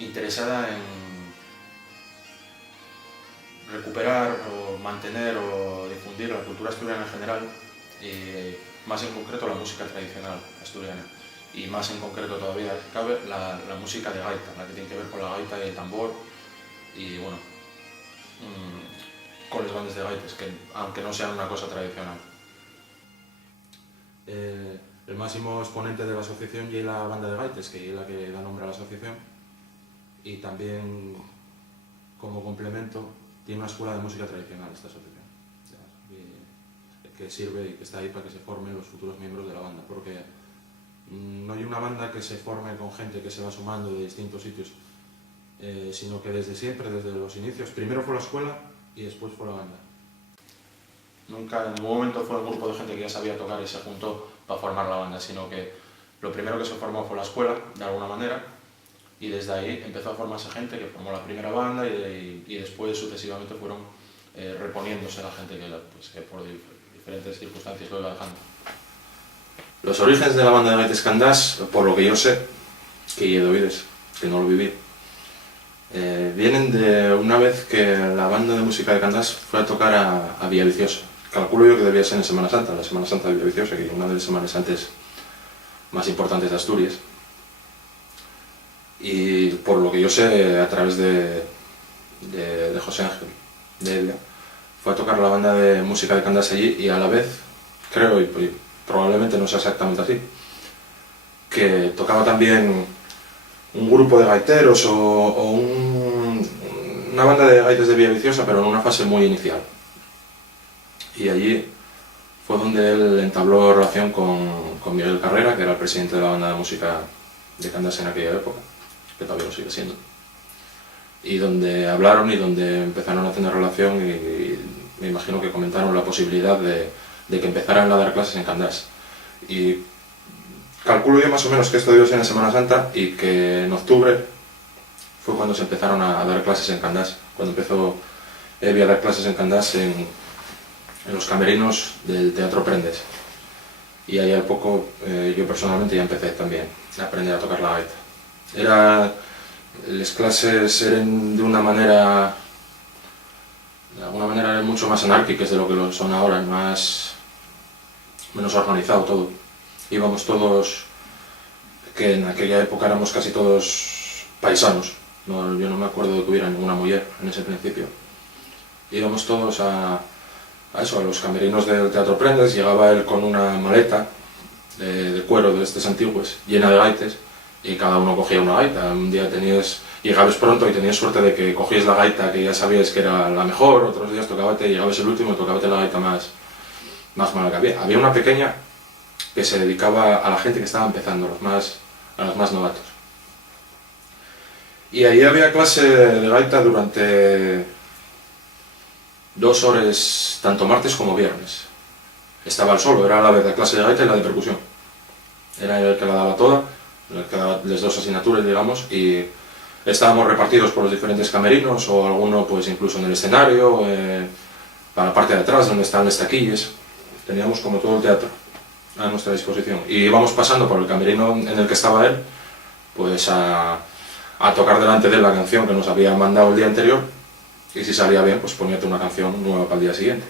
interesada en recuperar o mantener o difundir la cultura asturiana en general, más en concreto la música tradicional asturiana, y más en concreto todavía cabe la música de gaita, la que tiene que ver con la gaita y el tambor, y bueno, con las bandas de gaites, que aunque no sean una cosa tradicional. El máximo exponente de la asociación es la banda de gaites, que es la que da nombre a la asociación, y también como complemento tiene una escuela de música tradicional esta asociación, que sirve y que está ahí para que se formen los futuros miembros de la banda, porque no hay una banda que se forme con gente que se va sumando de distintos sitios, sino que desde siempre, desde los inicios, primero fue la escuela y después fue la banda. Nunca en ningún momento fue un grupo de gente que ya sabía tocar y se juntó para formar la banda, sino que lo primero que se formó fue la escuela, de alguna manera, y desde ahí empezó a formarse gente que formó la primera banda y después sucesivamente fueron reponiéndose la gente que por diferentes circunstancias lo iba dejando. Los orígenes de la banda de gaites Candás, por lo que yo sé, que he de oídes, que no lo viví, vienen de una vez que la banda de música de Candás fue a tocar a Villaviciosa. Calculo yo que debía ser en Semana Santa, la Semana Santa de Villaviciosa, que es una de las Semanas Santas más importantes de Asturias. Y por lo que yo sé, a través de José Ángel, de Evia, fue a tocar la banda de música de Candás allí, y a la vez, creo, y probablemente no sea exactamente así, que tocaba también un grupo de gaiteros o una banda de gaites de Villaviciosa, pero en una fase muy inicial. Y allí fue donde él entabló relación con Miguel Carrera, que era el presidente de la banda de música de Candás en aquella época, que todavía lo sigue siendo, y donde hablaron y donde empezaron a tener relación, y me imagino que comentaron la posibilidad de que empezaran a dar clases en Candás. Y calculo yo más o menos que esto dio en Semana Santa, y que en octubre fue cuando se empezaron a dar clases en Candás, cuando empezó Evi a dar clases en Candás en los camerinos del Teatro Prendes. Y ahí al poco yo personalmente ya empecé también a aprender a tocar la gaita. Las clases eran de alguna manera eran mucho más anárquicas de lo que lo son ahora, menos organizado todo. Íbamos todos, que en aquella época éramos casi todos paisanos, yo no me acuerdo de que hubiera ninguna mujer en ese principio. Íbamos todos a los camerinos del Teatro Prendes. Llegaba él con una maleta de cuero de estos antiguos, llena de gaites, y cada uno cogía una gaita. Un día llegabas pronto y tenías suerte de que cogías la gaita que ya sabías que era la mejor, otros días llegabas el último y tocabas la gaita más mala que había. Había una pequeña que se dedicaba a la gente que estaba empezando, a los más novatos. Y ahí había clase de gaita durante 2 horas, tanto martes como viernes. Estaba él solo, era la vez la clase de gaita y la de percusión. Era el que la daba toda, el que daba las 2 asignaturas, digamos, y estábamos repartidos por los diferentes camerinos, o alguno pues incluso en el escenario, para la parte de atrás donde están las taquillas. Teníamos como todo el teatro a nuestra disposición, y íbamos pasando por el camerino en el que estaba él, pues a tocar delante de él la canción que nos había mandado el día anterior, y si salía bien, pues poníate una canción nueva para el día siguiente.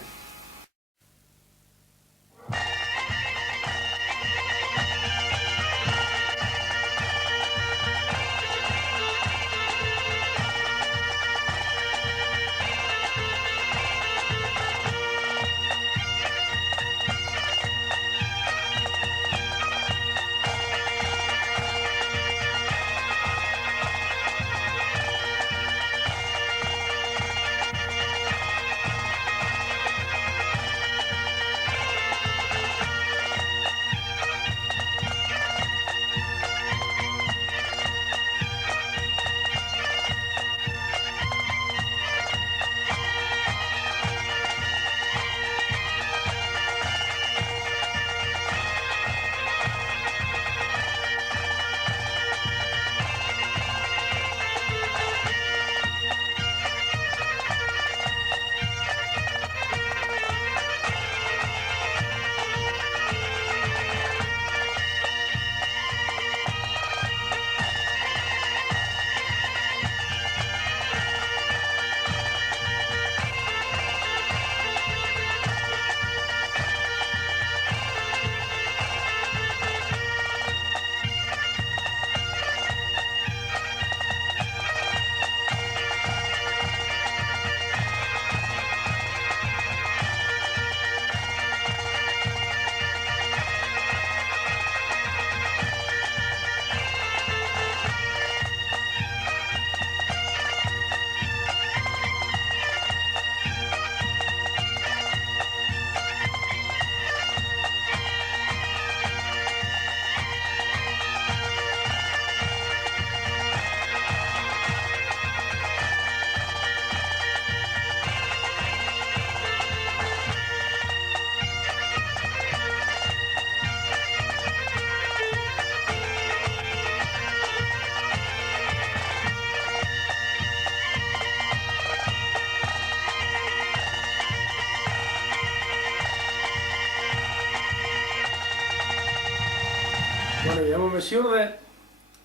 de Xurde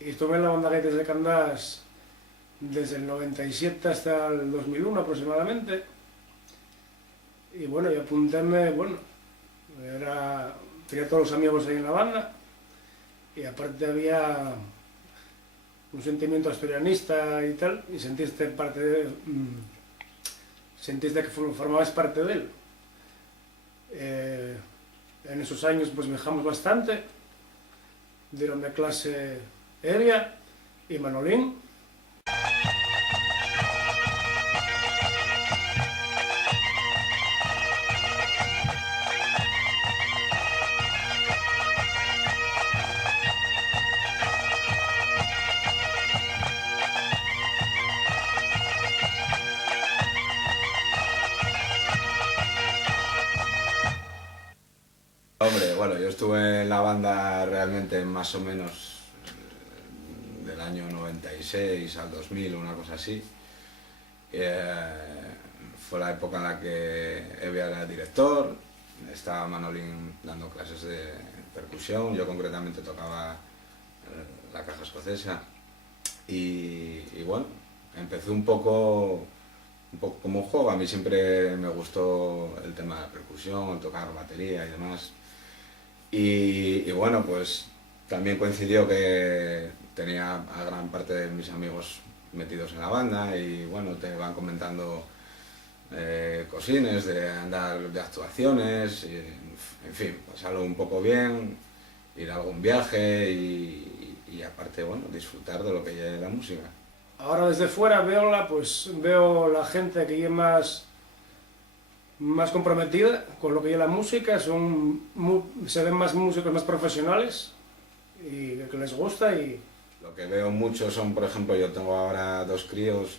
y estuve en la banda Gaites de Candás desde el 97 hasta el 2001 aproximadamente. Y bueno, y apuntéme, bueno, tenía todos los amigos ahí en la banda y aparte había un sentimiento asturianista y tal, y sentiste que formabas parte de él. En esos años pues viajamos bastante, dieronme clase Elia y Manolín. Hombre, bueno, yo estuve en la banda realmente más o menos del año 96 al 2000, una cosa así. Fue la época en la que Evia era director, estaba Manolín dando clases de percusión, yo concretamente tocaba la caja escocesa y bueno, empecé un poco como un juego. A mí siempre me gustó el tema de la percusión, el tocar batería y demás. Y bueno, pues también coincidió que tenía a gran parte de mis amigos metidos en la banda y bueno, te van comentando cosines de andar de actuaciones, y, en fin, pasarlo un poco bien, ir a algún viaje y aparte, bueno, disfrutar de lo que es la música. Ahora desde fuera veo la gente que es más comprometida con lo que es la música, se ven más músicos más profesionales y que les gusta. Y lo que veo mucho son, por ejemplo, yo tengo ahora 2 críos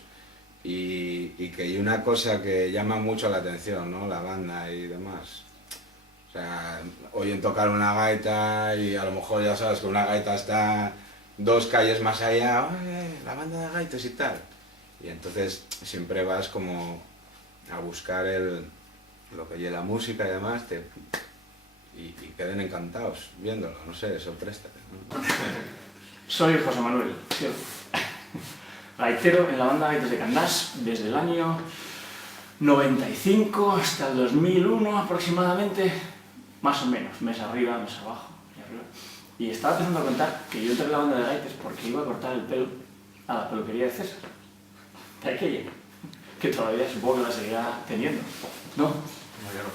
y que hay una cosa que llama mucho la atención, ¿no? La banda y demás. O sea, oyen tocar una gaita y a lo mejor ya sabes que una gaita está 2 calles más allá, la banda de gaitas y tal. Y entonces siempre vas como a buscar lo que lleva la música y demás, y queden encantados viéndolo, no sé, sorpresa, ¿no? Soy José Manuel, gaitero en la banda Gaites de Candás desde el año 95 hasta el 2001 aproximadamente, más o menos, mes arriba, mes abajo. Y estaba pensando contar que yo entré en la banda de Gaites porque iba a cortar el pelo a la peluquería de César, de aquella, que todavía supongo que la seguirá teniendo, ¿no? No, ya no.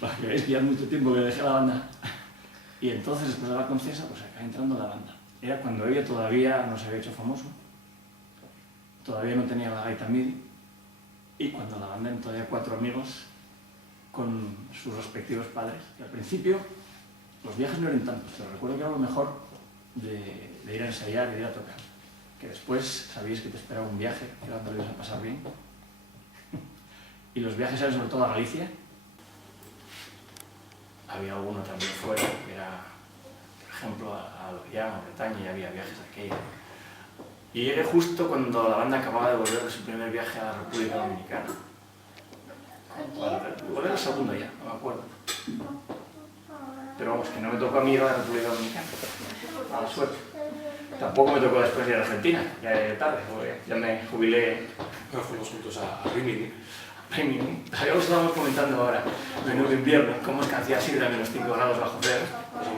Para que veáis que ya mucho tiempo que dejé la banda. Y entonces, después de la con César, pues acabé entrando a la banda. Era cuando ella todavía no se había hecho famoso, todavía no tenía la gaita MIDI, y cuando la banda eran todavía 4 amigos con sus respectivos padres. Y al principio los viajes no eran tantos, pero recuerdo que era lo mejor de ir a ensayar y de ir a tocar. Que después sabíais que te esperaba un viaje, que era donde lo ibas a pasar bien. Y los viajes eran sobre todo a Galicia. Había uno también fuera, que era, por ejemplo, a Lorient, a Bretaña, y había viajes a aquella. Y llegué justo cuando la banda acababa de volver de su primer viaje a la República Dominicana. Igual era el segundo ya, no me acuerdo. Pero vamos, que no me tocó a mí ir a la República Dominicana, a la suerte. Tampoco me tocó después ir a Argentina, ya de tarde, porque ya me jubilé. Pero fuimos juntos a Rimini. Rimini. Ya lo estábamos comentando ahora, menú de invierno, cómo escanciar sidra a menos 5 grados bajo cero.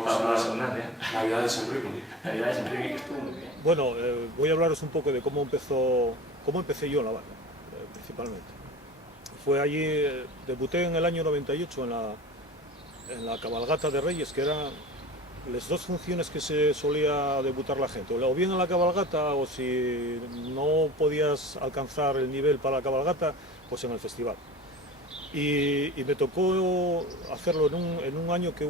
Para la abundancia. Navidades en Rimini. Navidades en Rimini, que estuvo muy bien. Bueno, voy a hablaros un poco de cómo empecé yo en la banda, principalmente. Fue allí, debuté en el año 98 en la cabalgata de Reyes, que eran las 2 funciones que se solía debutar la gente, o bien en la cabalgata, o si no podías alcanzar el nivel para la cabalgata, pues en el festival. Y me tocó hacerlo en un año que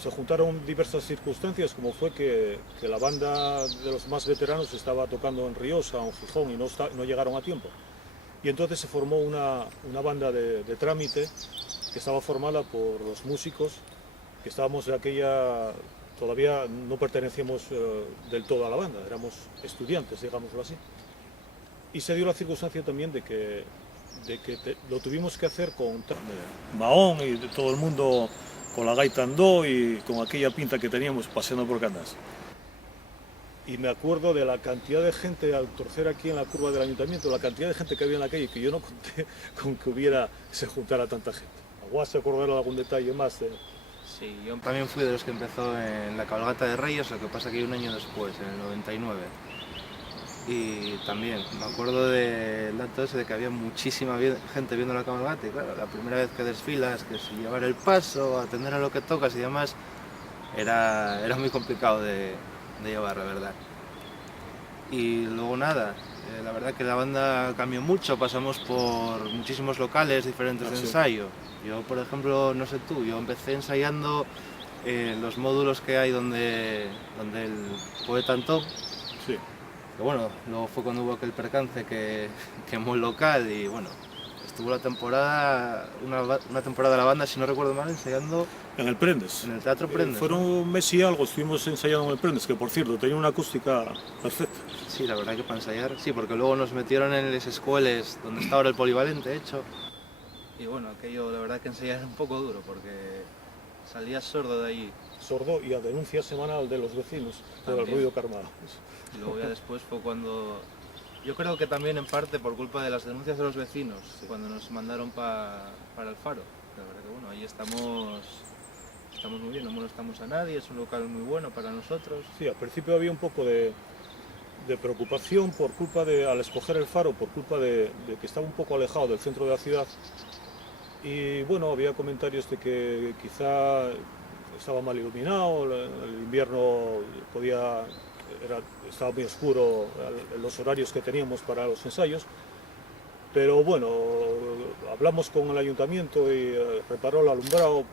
se juntaron diversas circunstancias, como fue que la banda de los más veteranos estaba tocando en Riosa o en Gijón y no llegaron a tiempo. Y entonces se formó una banda de trámite que estaba formada por los músicos que estábamos de aquella, todavía no pertenecíamos del todo a la banda, éramos estudiantes, digámoslo así. Y se dio la circunstancia también de que lo tuvimos que hacer con Mahón y todo el mundo con la gaita en do y con aquella pinta que teníamos paseando por Candás. Y me acuerdo de la cantidad de gente al torcer aquí en la curva del ayuntamiento, la cantidad de gente que había en la calle, que yo no conté con que se juntara tanta gente. ¿Aguas se acordará de algún detalle más? Sí, yo también fui de los que empezó en la cabalgata de Reyes, lo que pasa que un año después, en el 99. Y también me acuerdo del dato ese de que había muchísima gente viendo la cabalgata y claro, la primera vez que desfilas, que si llevar el paso, atender a lo que tocas y demás, era muy complicado de llevar, la verdad. Y luego nada, la verdad que la banda cambió mucho, pasamos por muchísimos locales diferentes de ensayo. Yo, por ejemplo, no sé tú, yo empecé ensayando los módulos que hay donde el Poeta Antón. Sí. Que bueno, luego fue cuando hubo aquel percance que quemó el local y bueno, estuvo la temporada, una temporada de la banda, si no recuerdo mal, ensayando en el Prendes. En el Teatro Prendes. Fueron ¿no? un mes y algo, estuvimos ensayando en el Prendes, que por cierto tenía una acústica perfecta. Sí, la verdad que para ensayar, sí, porque luego nos metieron en las escuelas donde está ahora el polivalente hecho. Y bueno, aquello la verdad que ensayar era un poco duro porque salías sordo de allí. Sordo y a denuncia semanal de los vecinos por el ruido que armábamos. Y luego ya después fue cuando, yo creo que también en parte por culpa de las denuncias de los vecinos, cuando nos mandaron para el Faro. La verdad que bueno, ahí estamos muy bien, no molestamos a nadie, es un local muy bueno para nosotros. Sí, al principio había un poco de preocupación por culpa al escoger el Faro, por culpa de que estaba un poco alejado del centro de la ciudad. Y bueno, había comentarios de que quizá estaba mal iluminado, el invierno estaba muy oscuro en los horarios que teníamos para los ensayos, pero bueno, hablamos con el ayuntamiento y reparó el alumbrado,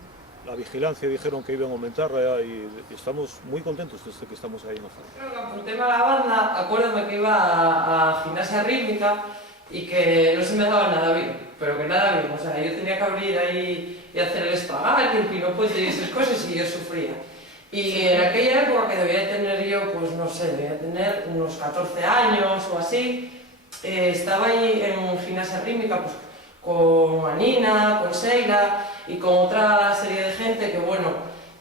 la vigilancia dijeron que iban a aumentar y estamos muy contentos desde que estamos ahí en el Faro. Creo que apunté a la banda, acuérdame que iba a gimnasia rítmica y que no se me daba nada bien, pero que nada bien, o sea, yo tenía que abrir ahí y hacer el espagat y el pinopote y esas cosas y yo sufría. Y en aquella época que debía tener yo, pues no sé, debía tener unos 14 años o así, estaba ahí en gimnasia rítmica pues, con Anina, con Seila y con otra serie de gente que bueno,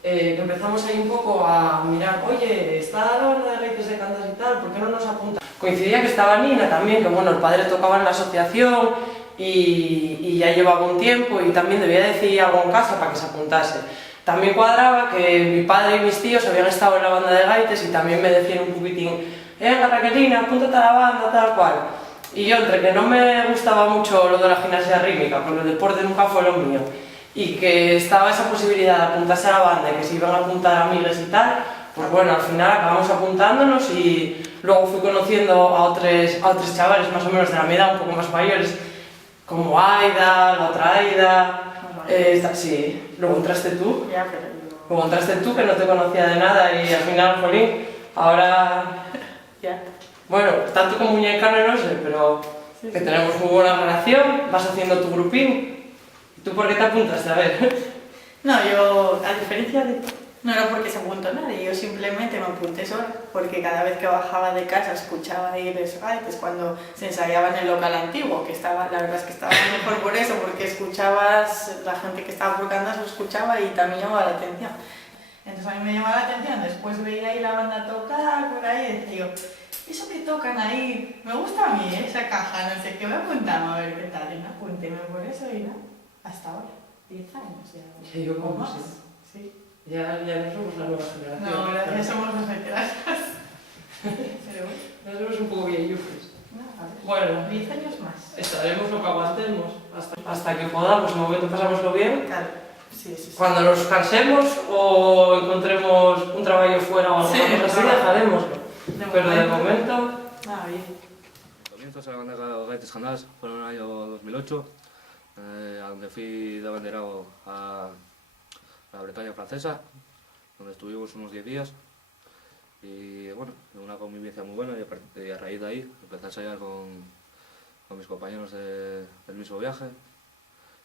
que empezamos ahí un poco a mirar, oye, está la banda de gaites de Candás y tal, ¿por qué no nos apunta? Coincidía que estaba Nina también, que bueno, el padre tocaba en la asociación y ya llevaba un tiempo y también debía decir algo en casa para que se apuntase. También cuadraba que mi padre y mis tíos habían estado en la banda de gaites y también me decían un poquitín, Raquelina, apúntate a la banda, tal cual. Y yo, entre que no me gustaba mucho lo de la gimnasia rítmica, porque el deporte nunca fue lo mío, y que estaba esa posibilidad de apuntarse a la banda y que se iban a apuntar amigos y tal, pues bueno, al final acabamos apuntándonos y luego fui conociendo a otros chavales más o menos de la mi edad, un poco más mayores, como Aida, la otra Aida, sí, luego entraste tú, que no te conocía de nada y al final, jolín, ahora, bueno, tanto como muñecano no sé, pero que tenemos muy buena relación, vas haciendo tu grupín. ¿Tú por qué te apuntaste? A ver. No, yo, a diferencia de... No era porque se apuntó nadie, yo simplemente me apunté sola, porque cada vez que bajaba de casa escuchaba ahí los gaites cuando se ensayaba en el local antiguo, que estaba, la verdad es que estaba mejor por eso, porque escuchabas, la gente que estaba por Candás lo escuchaba y también llamaba la atención. Entonces a mí me llamaba la atención, después veía ahí la banda tocar por ahí y decía yo, eso que tocan ahí, me gusta a mí esa caja, no sé qué, me apuntaba a ver qué tal, y me apuntéme por eso y no, hasta ahora, 10 años ya. Y yo como más. sí. Ya no somos la nueva generación. No, ya somos los veteranos. Pero bueno. Ya somos un poco viejufres. No, a ver. Bueno, 10 años más. estaremos lo que aguantemos hasta que podamos, en el momento pasámoslo bien. Claro. Sí, sí, sí. Cuando nos cansemos o encontremos un trabajo fuera o algo así, dejaremoslo. Pero de momento... Ah, bien. Los comienzos de la banda de Gaites Candás fueron en el año 2008, a donde fui de abanderado a la Bretaña francesa, donde estuvimos unos 10 días. Y bueno, una convivencia muy buena y a raíz de ahí empecé a ensayar con mis compañeros del mismo viaje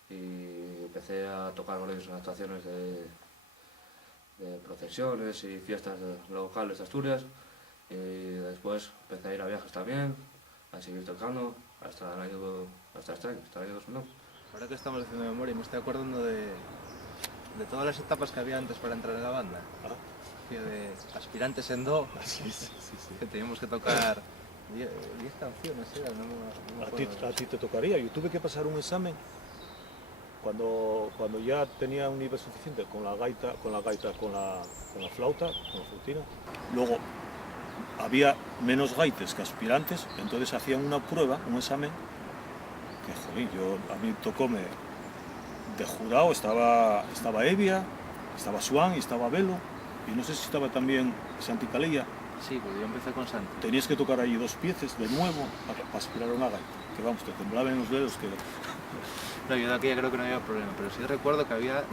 y empecé a tocar con ellos en actuaciones de procesiones y fiestas locales de Asturias. Y después empecé a ir a viajes también, a seguir tocando hasta este año 2009. Ahora que estamos haciendo memoria me estoy acordando de de todas las etapas que había antes para entrar en la banda. De aspirantes en do, que teníamos que tocar 10 canciones, no me acuerdo. A ti te tocaría. Yo tuve que pasar un examen cuando ya tenía un nivel suficiente con la flauta, con la flautina. Luego había menos gaites que aspirantes, entonces hacían una prueba, un examen, que jolín, a mí tocóme de jurado, estaba Evia, estaba Swan y estaba Velo, y no sé si estaba también Santi Calella. Sí, porque yo empecé con Santi. Tenías que tocar allí 2 piezas de nuevo para aspirar a una gaita, que vamos, te temblaban los dedos que... No, yo de aquella creo que no había problema, pero sí recuerdo que había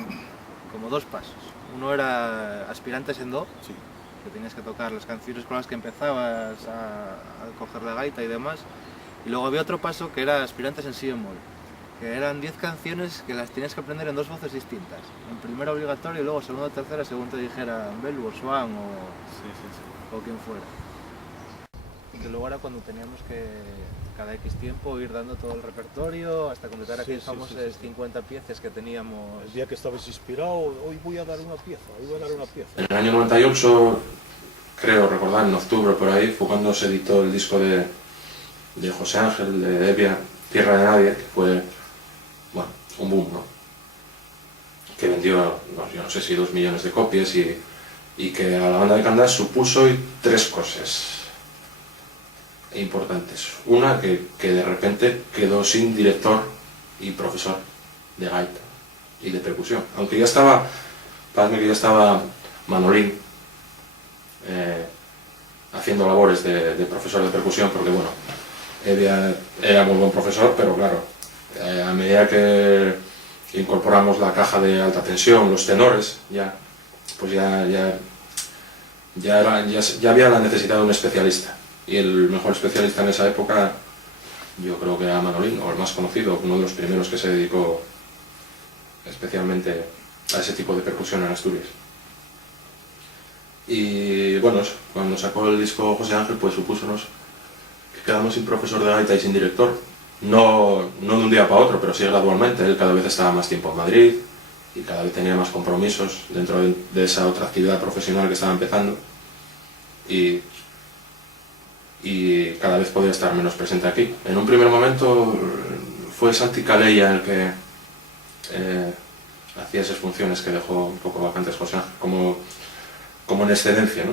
como 2 pasos. Uno era aspirantes en do, sí, que tenías que tocar las canciones con las que empezabas a coger la gaita y demás. Y luego había otro paso que era aspirantes en si bemol, que eran 10 canciones que las tenías que aprender en 2 voces distintas. En primera obligatorio y luego segunda o tercera según te dijeran Belu o Swan o quien fuera. Que luego era cuando teníamos que cada X tiempo ir dando todo el repertorio hasta completar aquellas famosas 50 piezas que teníamos. El día que estabas inspirado, hoy voy a dar una pieza, En el año 98, creo recordar, en octubre por ahí, fue cuando se editó el disco de José Ángel, de Evia, Tierra de Nadie, que fue, bueno, un boom, ¿no? Que vendió, yo no sé si 2 millones de copias y que a la banda de Candás supuso 3 cosas importantes. Una, que de repente quedó sin director y profesor de gaita y de percusión. Aunque ya estaba, parece que ya estaba Manolín haciendo labores de profesor de percusión, porque bueno, Evia era muy buen profesor, pero claro, a medida que incorporamos la caja de alta tensión, los tenores, ya había la necesidad de un especialista. Y el mejor especialista en esa época, yo creo que era Manolín, o el más conocido, uno de los primeros que se dedicó especialmente a ese tipo de percusión en Asturias. Y bueno, cuando sacó el disco José Ángel, pues supúsonos que quedamos sin profesor de gaita y sin director. No de un día para otro, pero sí gradualmente. Él cada vez estaba más tiempo en Madrid y cada vez tenía más compromisos dentro de esa otra actividad profesional que estaba empezando. Y cada vez podía estar menos presente aquí. En un primer momento fue Santi Calella el que hacía esas funciones que dejó un poco vacantes José Ángel, como en excedencia, ¿no?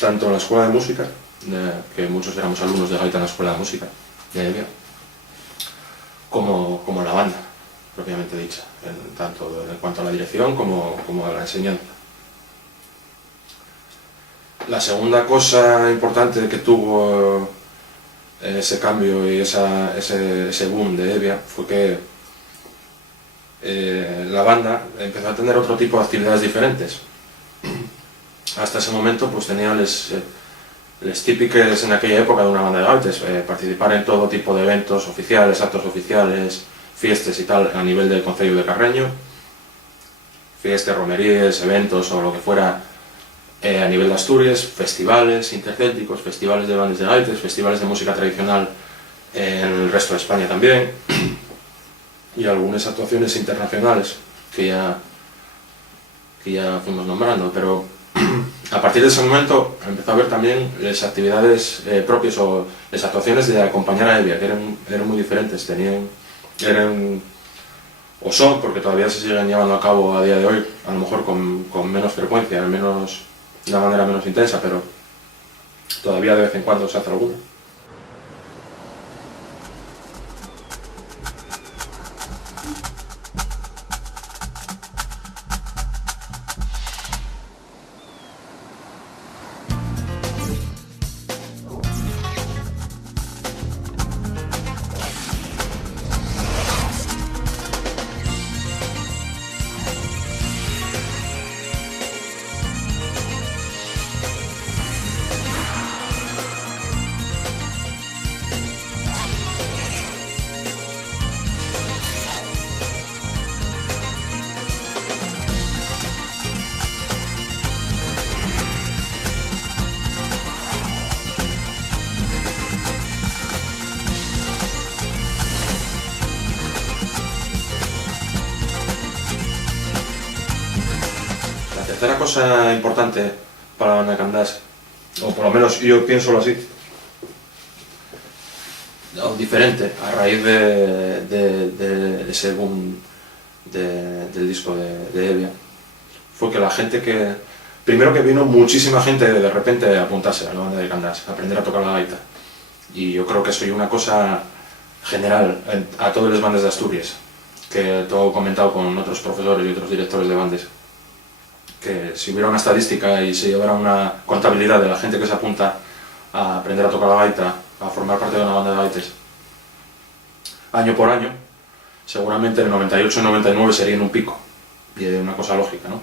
Tanto en la escuela de música, que muchos éramos alumnos de gaita en la escuela de música de Evia, como en la banda, propiamente dicha, tanto en cuanto a la dirección como a la enseñanza. La segunda cosa importante que tuvo ese cambio y ese boom de Evia fue que la banda empezó a tener otro tipo de actividades diferentes. Hasta ese momento pues tenía les típicas en aquella época de una banda de gaites, participar en todo tipo de eventos oficiales, actos oficiales, fiestas y tal a nivel del concello de Carreño, fiestas, romerías, eventos o lo que fuera a nivel de Asturias, festivales intercélticos, festivales de bandas de gaites, festivales de música tradicional en el resto de España también, y algunas actuaciones internacionales que ya fuimos nombrando, pero a partir de ese momento empezó a haber también las actividades propias o las actuaciones de acompañar a Evia, que eran muy diferentes, eran o son, porque todavía se siguen llevando a cabo a día de hoy, a lo mejor con menos frecuencia, de una manera menos intensa, pero todavía de vez en cuando se hace alguna. tercera cosa importante para la banda de Candás, o por lo menos yo pienso así, o diferente a raíz de ese boom del disco de Evia, fue que la gente primero que vino muchísima gente de repente a apuntarse a la banda de Candás, a aprender a tocar la gaita. Y yo creo que soy una cosa general a todas las bandas de Asturias, que todo he comentado con otros profesores y otros directores de bandas, que si hubiera una estadística y se llevara una contabilidad de la gente que se apunta a aprender a tocar la gaita, a formar parte de una banda de gaites, año por año, seguramente el 98 y 99 serían un pico, y es una cosa lógica, ¿no?